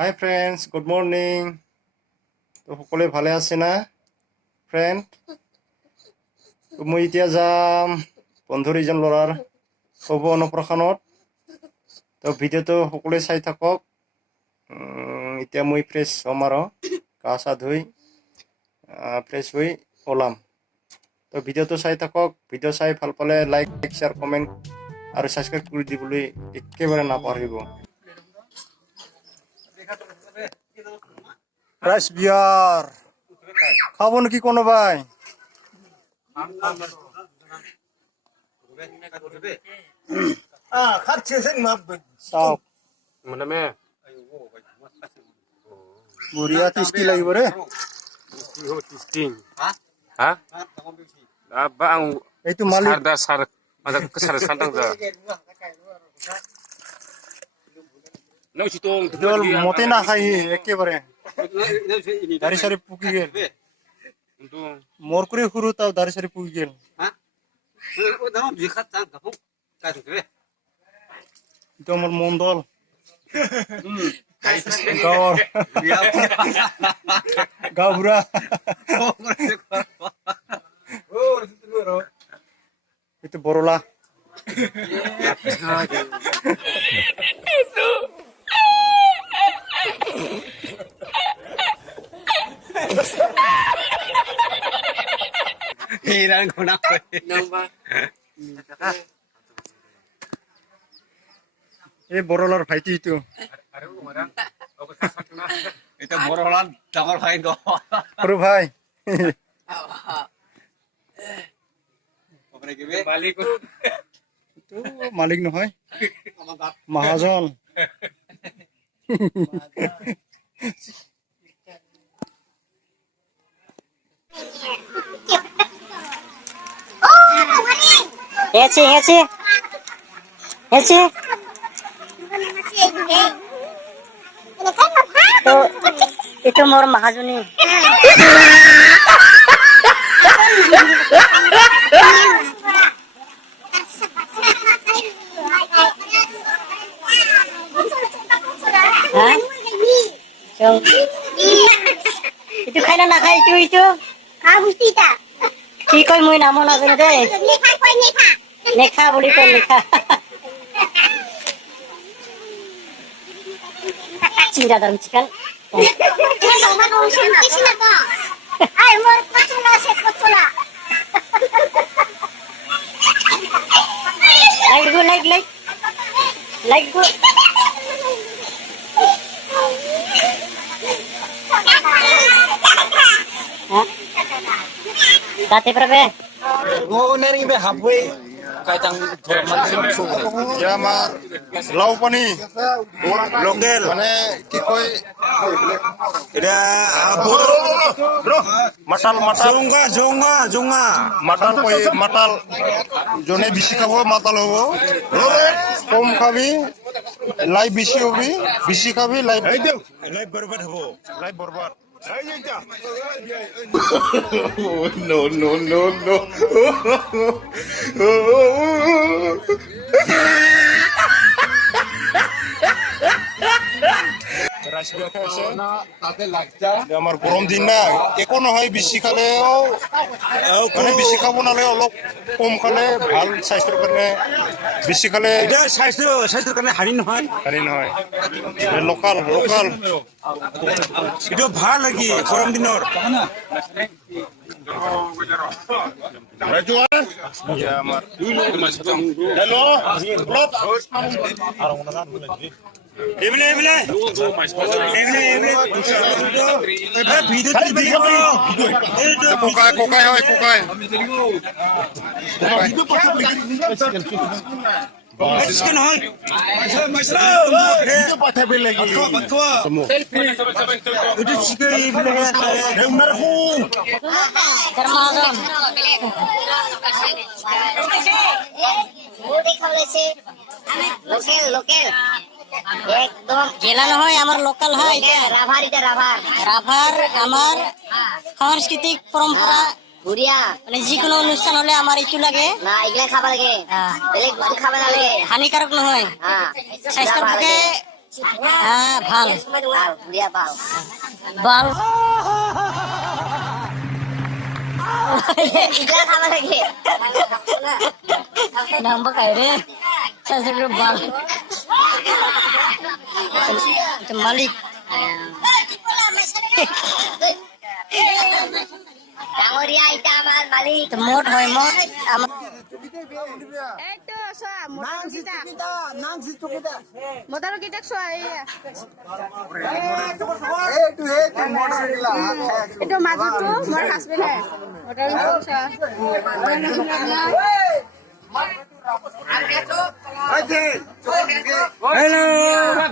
হাই friends, good morning. তো সকলোৱে ভালে আছে না ফ্ৰেণ্ড? তো মই এতিয়া যাম বন্ধুৰ এজন ল'ৰাৰ শুভ অন্নপ্ৰাশনত। তো ভিডিঅ'টো সকলোৱে চাই থাকক। এতিয়া মই ফ্ৰেছ হ'ম আৰু গা চা ধুই ফ্ৰেছ হৈ ওলাম। তো ভিডিঅ'টো চাই থাকক। ভিডিঅ' চাই ভাল পালে লাইক শ্বেয়াৰ কমেণ্ট আৰু ছাবস্ক্ৰাইব কৰি দিবলৈ একেবাৰে নাপাহৰিব। রাইস বিয়ার খাবো নাকি কোনো ভাই? বঢ়িয়া টেষ্টি লাগিব রে। এইটো মালিক মতে না খাই একেবারে দাড়ি সারি পুকি গেল। মোর করে সরু তাও দাড়ি সারি পুকি গেল। এটা আমার মন দল গাঁও বুড়া itu borola Hilang guna ko. borolar ভাইটি itu Itu borolan jangan main do. সরু ভাই Balik ko. itu মালিক নহয় মহাজন। Hece. तो itu मोर महाजनी itu খাইনা না খাই itu কি কই মই নাম নাজানো দে নেখা বুলি কই নেখা চিন্তা দাম chicken like go dati berapa Oh, nering be halfway. Kacang Ya আমার লাউ পানি লোকেল মানে কি কয় এটা মাটাল জোঙা মাটাল কই মাটাল জনে বেশি খাবো মাতাল হবো কম খাবি লাই বেশি হবি বেশি খাবি লাই বরবাদ হবো লাই বরবাদ no. আমার গরম দিন না একো নহয় বেশি খালেও মানে বেশি খাব নালে অলপ কম খালে ভাল স্বাস্থ্যৰ কাৰণে বেশি খালে স্বাস্থ্যৰ কাৰণে হানি নহয় লোকাল এটা ভাল লাগি গৰম দিনৰ Ya আমার hello plot এমলে কোকাই হয় চিকেন হয় লোকেল একদম জেলা নহয় আমার লোকাল হয় রাভার আমার সাংস্কৃতিক পরম্পরা বুড়িয়া মানে যিকোনো অনুষ্ঠান হলে আমার এইটো লাগে না এগুলা খাবা লাগে বেলেগ বস্তু খাবা নালাগে হানিকারক নহয় স্বাস্থ্যৰ পক্ষে ভাল বুঢ়িয়া ভাল nampak akhirnya saya sudah bal Malik Temut hoy mot Ekto soa nang si chukita modaro kita soa iya itu maju tuh mor husband hai modaro soa Hello.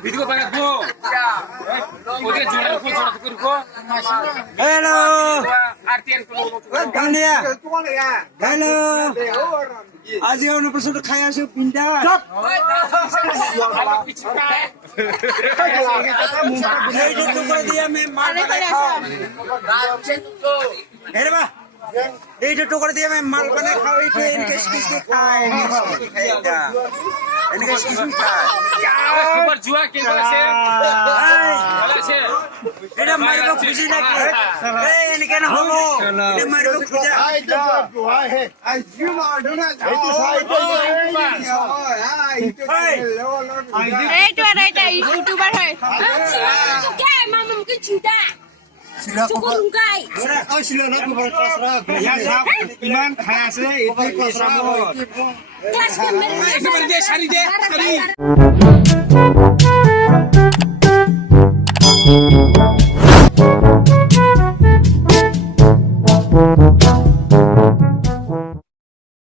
Video banget bu. Oke Hello. Kang dia. Hello. आज ये उन्होंने प्रसन्न खाया से पिंडा टुकड़ा दिया मैं माल बना खाओ ये जो टुकड़ा दिया मैं माल बना खाओ इनके किसके खाए इनके किसके खाए ऊपर जुआ के वाला से এটা মাইরো খুশি নাকি এই ইনকে না হবো এটা মাইরো খুশি এইটো এটা ইউটিউবার হয় কে মামা মুকে চিন্তা চকুৰুকাই ইমান খাই আছে এইটো ক্লাছ কেমেৰা একেবাৰে দে সাৰি দে সাৰি